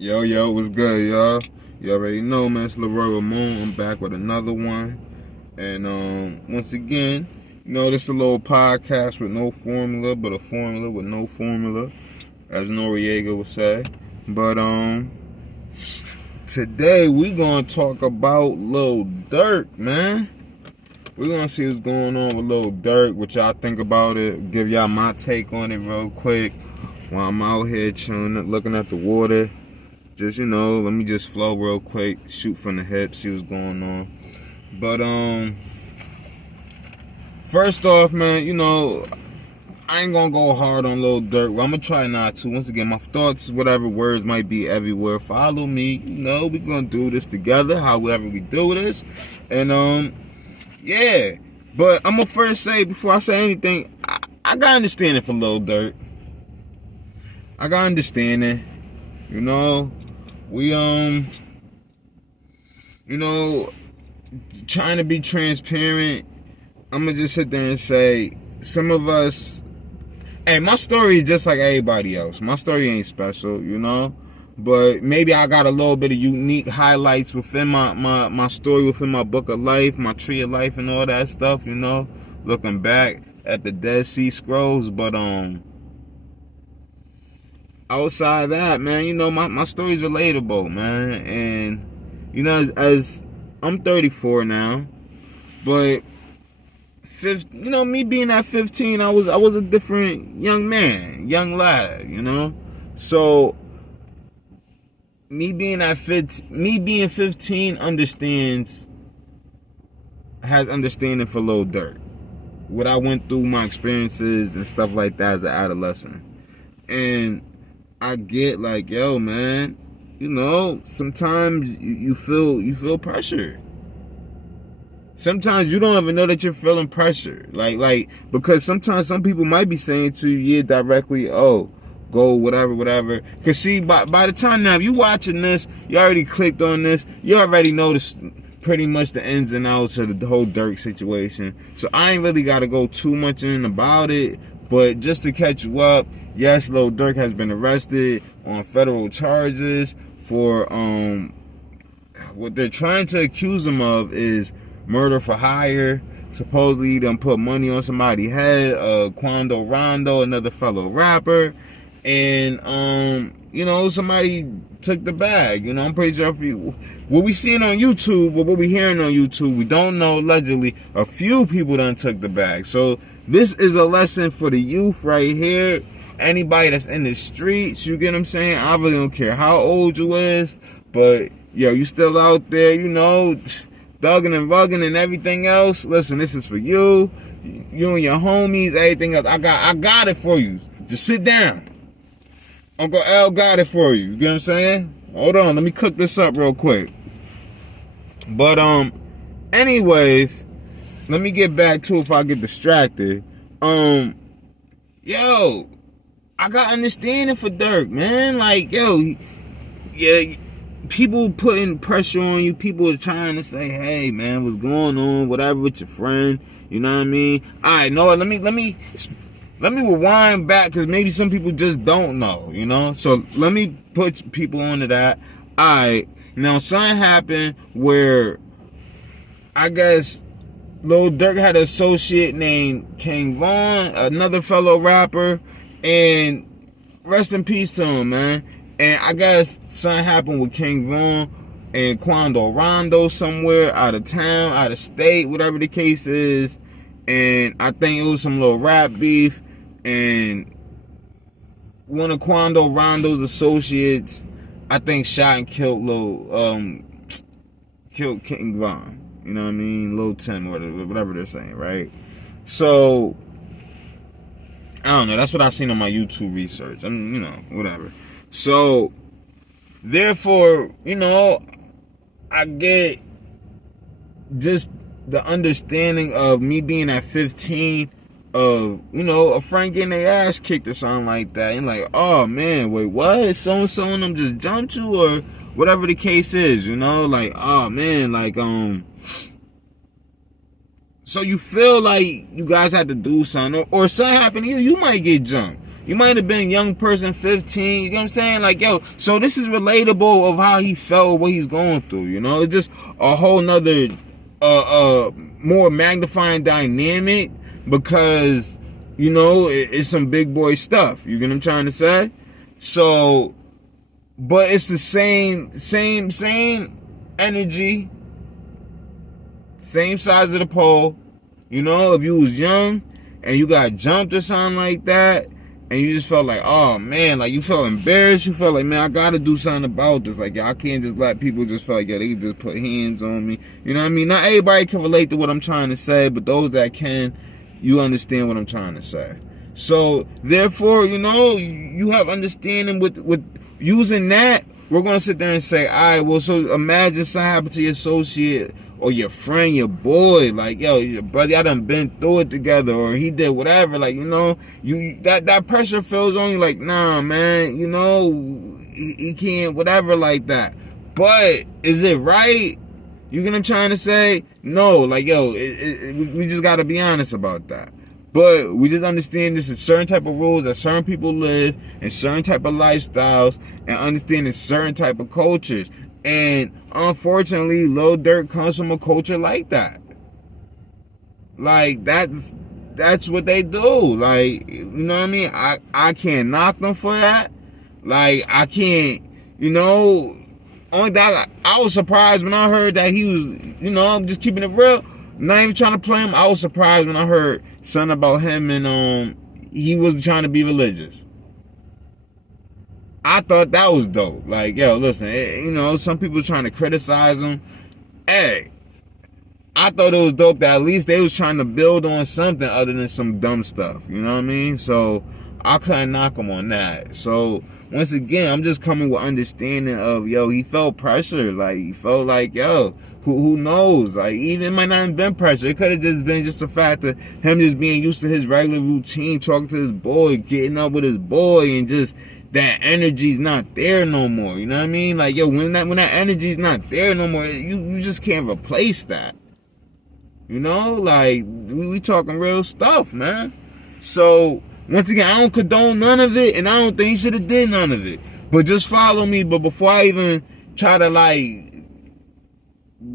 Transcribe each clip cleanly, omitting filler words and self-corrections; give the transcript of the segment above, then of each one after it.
Yo, what's good, y'all? You already know, man. It's Leroy Ramon. I'm back with another one. And once again, this is a little podcast with no formula, but a formula with no formula, as Noriega would say. But today we gonna talk about Lil Durk, man. We're gonna see what's going on with Lil Durk, what y'all think about it. Give y'all my take on it real quick while I'm out here chilling, looking at the water. Just, let me just flow real quick, shoot from the hip, see what's going on. But, first off, man, I ain't gonna go hard on Lil Durk. Well, I'm gonna try not to. Once again, my thoughts, whatever words might be everywhere. Follow me, we gonna do this together, however we do this. And, yeah. But I'm gonna first say, before I say anything, I got understanding for Lil Durk. I got understanding, we trying to be transparent. I'm gonna just sit there and say, some of us, hey, my story is just like everybody else. My story ain't special, but maybe I got a little bit of unique highlights within my story, within my book of life, my tree of life, and all that stuff, looking back at the Dead Sea Scrolls. But outside of that, man, my story's relatable, man. And, as I'm 34 now, but, me being at 15, I was a different young man, young lad, So, me being 15 has understanding for Lil Durk. What I went through, my experiences and stuff like that as an adolescent. And I get like, yo, man, sometimes you feel pressure. Sometimes you don't even know that you're feeling pressure. Like, because sometimes some people might be saying to you, yeah, directly, oh, go, whatever. Because see, by the time now, if you watching this, you already clicked on this, you already know pretty much the ins and outs of the whole Durk situation. So I ain't really got to go too much in about it. But just to catch you up, yes, Lil Durk has been arrested on federal charges for what they're trying to accuse him of is murder for hire. Supposedly he done put money on somebody's head. Quando Rondo, another fellow rapper, and somebody took the bag. I'm pretty sure what we seeing on YouTube, what we hearing on YouTube, we don't know. Allegedly, a few people done took the bag. So this is a lesson for the youth right here. Anybody that's in the streets, you get what I'm saying? I really don't care how old you is, but yo, you still out there, thugging and rugging and everything else. Listen, this is for you and your homies, everything else. I got it for you. Just sit down. Uncle L got it for you. You get what I'm saying? Hold on, let me cook this up real quick. But anyways, let me get back to it if I get distracted. Yo, I got understanding for Durk, man. Like, yo, yeah, people putting pressure on you. People are trying to say, hey, man, what's going on? Whatever with your friend. You know what I mean? All right, no, let me rewind back, because maybe some people just don't know, So let me put people onto that. All right, now something happened where I guess Lil Durk had an associate named King Von, another fellow rapper, and rest in peace to him, man. And I guess something happened with King Von and Quando Rondo somewhere out of town, out of state, whatever the case is. And I think it was some little rap beef. And one of Quando Rondo's associates, I think, shot and killed killed King Von. You know what I mean? Lil Tim, or whatever they're saying, right? So, I don't know. That's what I seen on my YouTube research. I mean, whatever. So, therefore, I get just the understanding of me being at 15 of, a friend getting their ass kicked or something like that. And like, oh man, wait, what? So-and-so and them just jumped you, or whatever the case is, like, oh man, like, so you feel like you guys had to do something, or something happened to you, you might get jumped. You might have been a young person, 15. You know what I'm saying? Like, yo, so this is relatable of how he felt, what he's going through. You know, it's just a whole nother, more magnifying dynamic because, you know, it's some big boy stuff. You get what I'm trying to say? So, but it's the same energy, same size of the pole. You know, if you was young and you got jumped or something like that, and you just felt like, oh man, like you felt embarrassed, you felt like, man, I gotta do something about this. Like, yo, I can't just let people just feel like, yo, they just put hands on me. You know what I mean? Not everybody can relate to what I'm trying to say, but those that can, you understand what I'm trying to say. So, therefore, you know, you have understanding with using that. We're going to sit there and say, all right, well, so imagine something happened to your associate or your friend, your boy, like, yo, your brother, I done been through it together, or he did whatever, like, you know, that pressure feels on you, like, nah, man, you know, he can't, whatever, like that. But, is it right? You get what I'm trying to say? No, like, yo, we just got to be honest about that. But we just understand this is certain type of rules that certain people live in certain type of lifestyles and understanding certain type of cultures. And unfortunately, Lil Durk comes from a culture like that. Like, that's what they do. Like, you know what I mean? I can't knock them for that. Like, I can't, you know, only that I was surprised when I heard that he was, you know, I'm just keeping it real. Not even trying to play him. I was surprised when I heard something about him and he was trying to be religious. I thought that was dope. Like, yo, listen, you know, some people trying to criticize him. Hey, I thought it was dope that at least they was trying to build on something other than some dumb stuff. You know what I mean? So I couldn't knock him on that. So once again, I'm just coming with understanding of, yo, he felt pressure. Like, he felt like, yo, who knows? Like, even it might not have been pressure. It could have just been just the fact that him just being used to his regular routine, talking to his boy, getting up with his boy, and just that energy's not there no more. You know what I mean? Like, yo, when that energy's not there no more, you just can't replace that. You know? Like, we talking real stuff, man. So, once again, I don't condone none of it, and I don't think he should have did none of it. But just follow me. But before I even try to, like,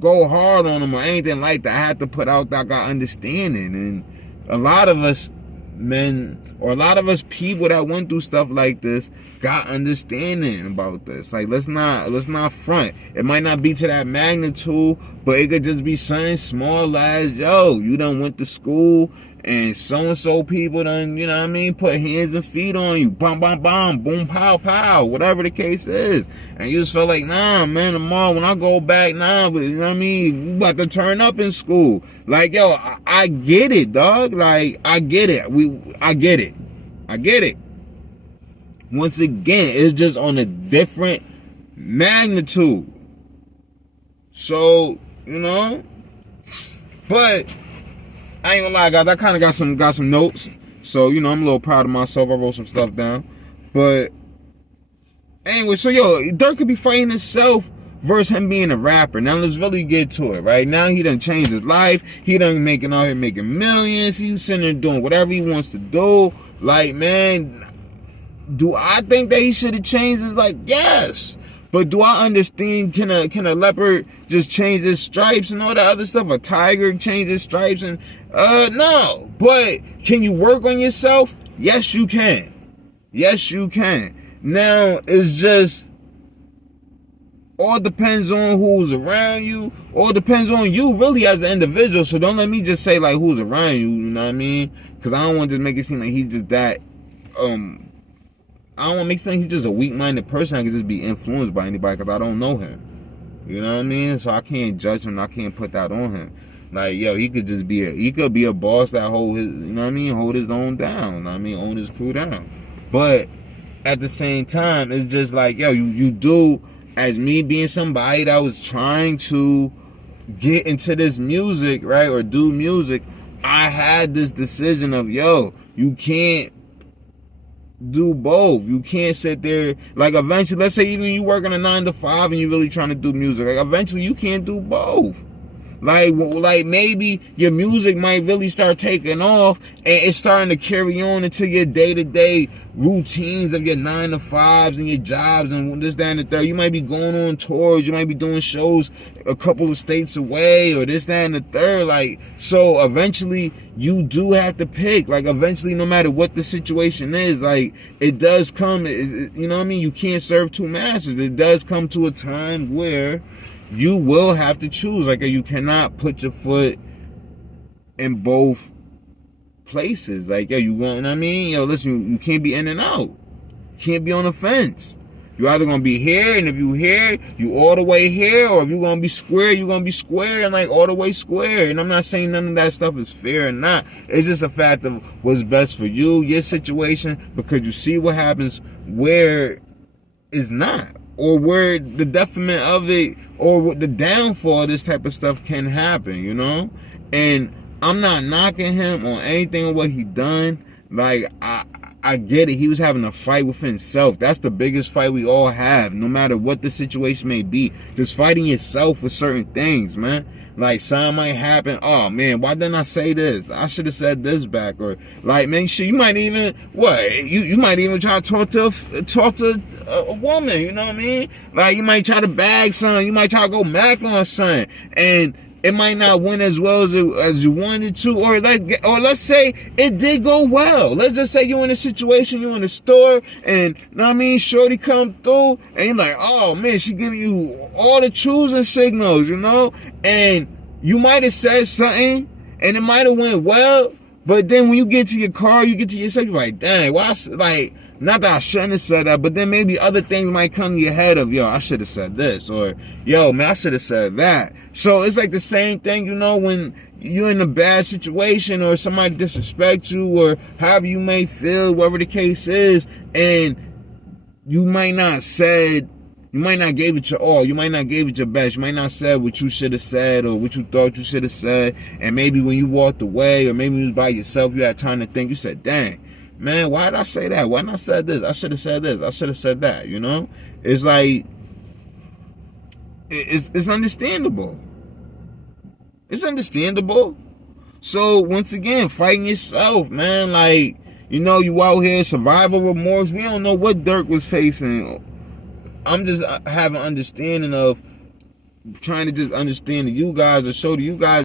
go hard on him or anything like that, I have to put out that I got understanding. And a lot of us men, or a lot of us people that went through stuff like this, got understanding about this. Like, let's not front. It might not be to that magnitude, but it could just be something small as, yo, you done went to school and so-and-so people done, you know what I mean, put hands and feet on you. Bam, bam, bam, boom, pow, pow, whatever the case is. And you just feel like, nah, man, tomorrow when I go back, nah, but you know what I mean, we about to turn up in school. Like, yo, I get it, dog. Like, I get it. I get it. I get it. Once again, it's just on a different magnitude. So, you know, but I ain't gonna lie, guys, I kind of got some notes. So, you know, I'm a little proud of myself. I wrote some stuff down. But anyway, so, yo, Durk could be fighting himself versus him being a rapper. Now, let's really get to it, right? Now, he done changed his life. He done out here making millions. He's sitting there doing whatever he wants to do. Like, man, do I think that he should have changed his life? Yes. But do I understand, can a leopard just change his stripes and all that other stuff? A tiger change his stripes? And no. But can you work on yourself? Yes, you can. Yes, you can. Now, it's just all depends on who's around you. All depends on you really as an individual. So don't let me just say like who's around you, you know what I mean? Because I don't want to make it seem like he's just that I don't want to make sense he's just a weak-minded person. I can just be influenced by anybody because I don't know him. You know what I mean? So I can't judge him. I can't put that on him. Like, yo, he could just be a boss that hold his, you know what I mean? Hold his own down. You know what I mean? Own his crew down. But at the same time, it's just like, yo, you do, as me being somebody that was trying to get into this music, right? Or do music, I had this decision of, yo, you can't do both. You can't sit there, like, eventually, let's say even you working a 9 to 5 and you really trying to do music, like, eventually you can't do both. Like maybe your music might really start taking off and it's starting to carry on into your day-to-day routines of your 9 to 5s and your jobs and this, that, and the third. You might be going on tours, you might be doing shows a couple of states away or this, that, and the third. Like, so eventually you do have to pick. Like, eventually, no matter what the situation is, like, it does come, you know what I mean? You can't serve two masters. It does come to a time where you will have to choose. Like, you cannot put your foot in both places. Like, you know what I mean? Listen, you can't be in and out. You can't be on the fence. You're either going to be here, and if you here, you all the way here, or if you're going to be square, you're going to be square and, like, all the way square. And I'm not saying none of that stuff is fair or not. It's just a fact of what's best for you, your situation, because you see what happens where it's not, or where the detriment of it, or the downfall of this type of stuff can happen, you know? And I'm not knocking him on anything of what he done. Like, I get it. He was having a fight with himself. That's the biggest fight we all have, no matter what the situation may be. Just fighting yourself with certain things, man. Like, something might happen. Oh, man, why didn't I say this? I should have said this back. Or, like, man, shit, you might even, you might even try to talk to a woman, you know what I mean? Like, you might try to bag something. You might try to go mac on something. And it might not win as well as you wanted to, or let's say it did go well. Let's just say you're in a situation, you're in a store, and you know what I mean, shorty come through, and you're like, oh man, she giving you all the choosing signals, you know, and you might have said something, and it might have went well, but then when you get to your car, you get to yourself, you're like, dang, why? Like, not that I shouldn't have said that, but then maybe other things might come to your head of, yo, I should have said this, or yo, man, I should have said that. So it's like the same thing, you know, when you're in a bad situation or somebody disrespects you or however you may feel, whatever the case is, and you might not gave it your all, you might not gave it your best, you might not said what you should have said or what you thought you should have said, and maybe when you walked away or maybe you was by yourself, you had time to think, you said, dang, man, why did I say that? Why didn't I say this? I should have said this. I should have said that, you know? It's like, it's understandable. It's understandable. So, once again, fighting yourself, man. Like, you know, you out here, survival remorse. We don't know what Durk was facing. I'm just having understanding of trying to just understand to you guys or show to you guys